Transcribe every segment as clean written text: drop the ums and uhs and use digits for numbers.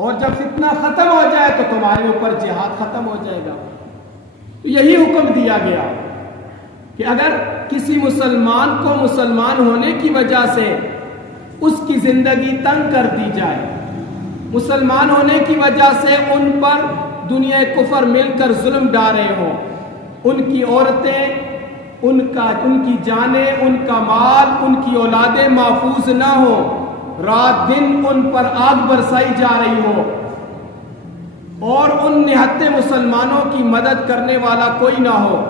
اور جب فتنہ ختم ہو جائے تو تمہارے اوپر جہاد ختم ہو جائے گا۔ تو یہی حکم دیا گیا کہ اگر کسی مسلمان کو مسلمان ہونے کی وجہ سے اس کی زندگی تنگ کر دی جائے، مسلمان ہونے کی وجہ سے ان پر دنیا کفر مل کر ظلم ڈال رہے ہوں، ان کی عورتیں، ان کی جانیں، ان کا مال، ان کی اولادیں محفوظ نہ ہو، رات دن ان پر آگ برسائی جا رہی ہو اور ان نہتے مسلمانوں کی مدد کرنے والا کوئی نہ ہو،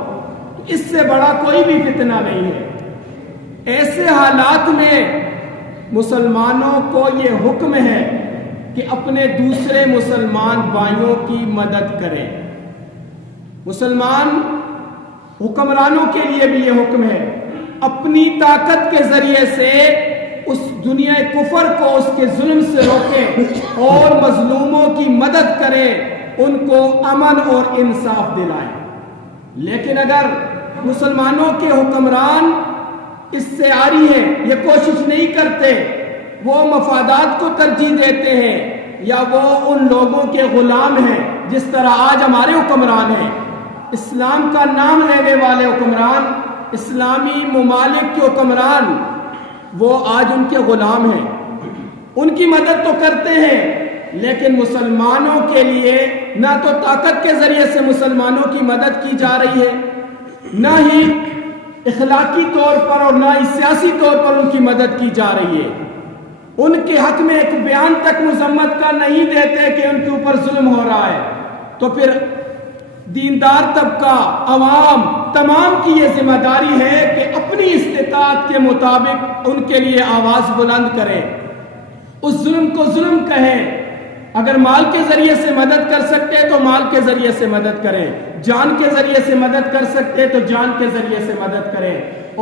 تو اس سے بڑا کوئی بھی فتنہ نہیں ہے۔ ایسے حالات میں مسلمانوں کو یہ حکم ہے کہ اپنے دوسرے مسلمان بھائیوں کی مدد کریں۔ مسلمان حکمرانوں کے لیے بھی یہ حکم ہے، اپنی طاقت کے ذریعے سے اس دنیا کفر کو اس کے ظلم سے روکیں اور مظلوموں کی مدد کریں، ان کو امن اور انصاف دلائیں۔ لیکن اگر مسلمانوں کے حکمران اس سے عاری ہیں، یہ کوشش نہیں کرتے، وہ مفادات کو ترجیح دیتے ہیں یا وہ ان لوگوں کے غلام ہیں جس طرح آج ہمارے حکمران ہیں، اسلام کا نام لینے والے حکمران، اسلامی ممالک کے حکمران، وہ آج ان کے غلام ہیں۔ ان کی مدد تو کرتے ہیں لیکن مسلمانوں کے لیے نہ تو طاقت کے ذریعے سے مسلمانوں کی مدد کی جا رہی ہے، نہ ہی اخلاقی طور پر اور نہ ہی سیاسی طور پر ان کی مدد کی جا رہی ہے۔ ان کے حق میں ایک بیان تک مذمت کا نہیں دیتے کہ ان کے اوپر ظلم ہو رہا ہے، تو پھر دیندار طبقہ، عوام تمام کی یہ ذمہ داری ہے کہ اپنی استطاعت کے مطابق ان کے لیے آواز بلند کریں، اس ظلم کو ظلم کہیں۔ اگر مال کے ذریعے سے مدد کر سکتے تو مال کے ذریعے سے مدد کریں، جان کے ذریعے سے مدد کر سکتے تو جان کے ذریعے سے مدد کریں،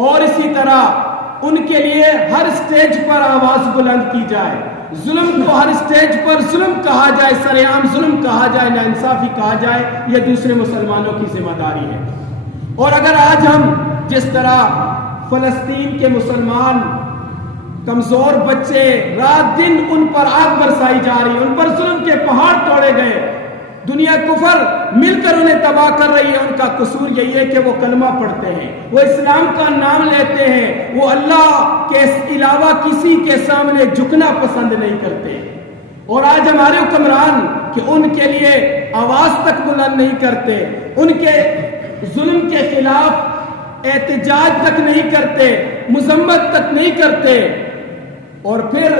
اور اسی طرح ان کے لیے ہر سٹیج پر آواز بلند کی جائے۔ ظلم کو ہر سٹیج پر ظلم کہا جائے، سر عام ظلم کہا جائے، ناانصافی کہا جائے، یہ دوسرے مسلمانوں کی ذمہ داری ہے۔ اور اگر آج ہم جس طرح فلسطین کے مسلمان کمزور بچے رات دن ان پر آگ برسائی جا رہی ہے، ان پر ظلم کے پہاڑ توڑے گئے، دنیا کفر مل کر انہیں تباہ کر رہی ہے، ان کا قصور یہی ہے کہ وہ کلمہ پڑھتے ہیں، وہ اسلام کا نام لیتے ہیں، وہ اللہ کے علاوہ کسی کے سامنے جھکنا پسند نہیں کرتے۔ اور آج ہمارے حکمران کہ ان کے لیے آواز تک بلند نہیں کرتے، ان کے ظلم کے خلاف احتجاج تک نہیں کرتے، مذمت تک نہیں کرتے۔ اور پھر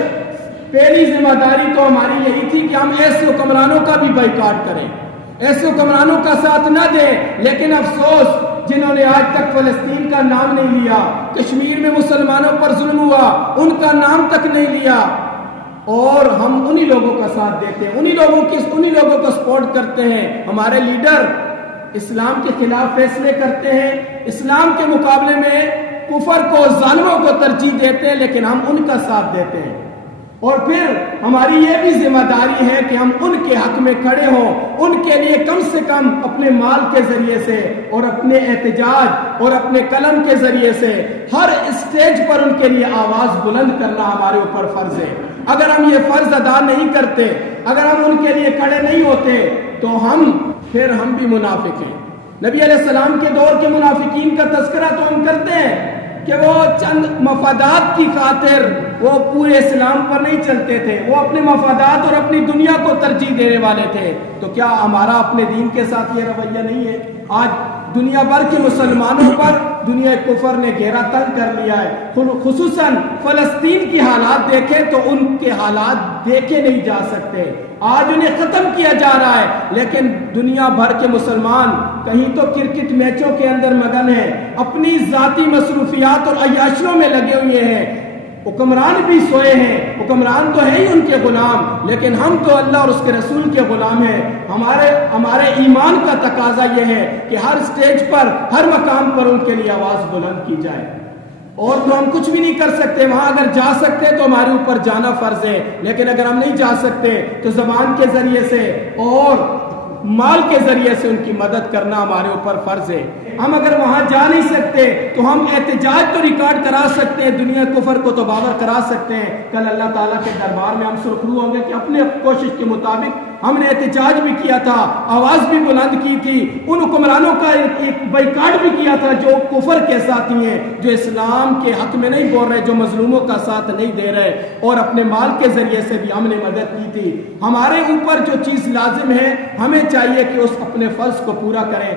پہلی ذمہ داری تو ہماری یہی تھی کہ ہم ایسے حکمرانوں کا بھی بائیکاٹ کریں، ایسے حکمرانوں کا ساتھ نہ دیں، لیکن افسوس جنہوں نے آج تک فلسطین کا نام نہیں لیا، کشمیر میں مسلمانوں پر ظلم ہوا ان کا نام تک نہیں لیا، اور ہم انہی لوگوں کا ساتھ دیتے ہیں، انہی لوگوں کو سپورٹ کرتے ہیں۔ ہمارے لیڈر اسلام کے خلاف فیصلے کرتے ہیں، اسلام کے مقابلے میں کفر کو، ظالموں کو ترجیح دیتے ہیں، لیکن ہم ان کا ساتھ دیتے ہیں۔ اور پھر ہماری یہ بھی ذمہ داری ہے کہ ہم ان کے حق میں کھڑے ہوں، ان کے لیے کم سے کم اپنے مال کے ذریعے سے اور اپنے احتجاج اور اپنے قلم کے ذریعے سے ہر اسٹیج پر ان کے لیے آواز بلند کرنا ہمارے اوپر فرض ہے۔ اگر ہم یہ فرض ادا نہیں کرتے، اگر ہم ان کے لیے کھڑے نہیں ہوتے تو پھر ہم بھی منافق ہیں۔ نبی علیہ السلام کے دور کے منافقین کا تذکرہ تو ہم کرتے ہیں کہ وہ چند مفادات کی خاطر وہ پورے اسلام پر نہیں چلتے تھے، وہ اپنے مفادات اور اپنی دنیا کو ترجیح دینے والے تھے۔ تو کیا ہمارا اپنے دین کے ساتھ یہ رویہ نہیں ہے؟ آج دنیا بھر کے مسلمانوں پر دنیا کفر نے گھیرا تنگ کر لیا ہے، خصوصاً فلسطین کی حالات دیکھیں تو ان کے حالات دیکھے نہیں جا سکتے، آج انہیں ختم کیا جا رہا ہے، لیکن دنیا بھر کے مسلمان کہیں تو کرکٹ میچوں کے اندر مگن ہیں، اپنی ذاتی مصروفیات اور عیاشیوں میں لگے ہوئے ہیں، حکمران بھی سوئے ہیں، حکمران تو ہے ہی ان کے غلام، لیکن ہم تو اللہ اور اس کے رسول کے غلام ہیں۔ ہمارے ایمان کا تقاضا یہ ہے کہ ہر سٹیج پر، ہر مقام پر ان کے لیے آواز بلند کی جائے۔ اور تو ہم کچھ بھی نہیں کر سکتے، وہاں اگر جا سکتے تو ہمارے اوپر جانا فرض ہے، لیکن اگر ہم نہیں جا سکتے تو زبان کے ذریعے سے اور مال کے ذریعے سے ان کی مدد کرنا ہمارے اوپر فرض ہے۔ ہم اگر وہاں جا نہیں سکتے تو ہم احتجاج تو ریکارڈ کرا سکتے ہیں، دنیا کفر کو تو باور کرا سکتے ہیں، کل اللہ تعالیٰ کے دربار میں ہم سرخرو ہوں گے کہ اپنے کوشش کے مطابق ہم نے احتجاج بھی کیا تھا، آواز بھی بلند کی تھی، ان حکمرانوں کا ایک بائیکاٹ بھی کیا تھا جو کفر کے ساتھی ہیں، جو اسلام کے حق میں نہیں بول رہے، جو مظلوموں کا ساتھ نہیں دے رہے، اور اپنے مال کے ذریعے سے بھی ہم نے مدد کی تھی۔ ہمارے اوپر جو چیز لازم ہے، ہمیں چاہیے کہ اس اپنے فرض کو پورا کریں۔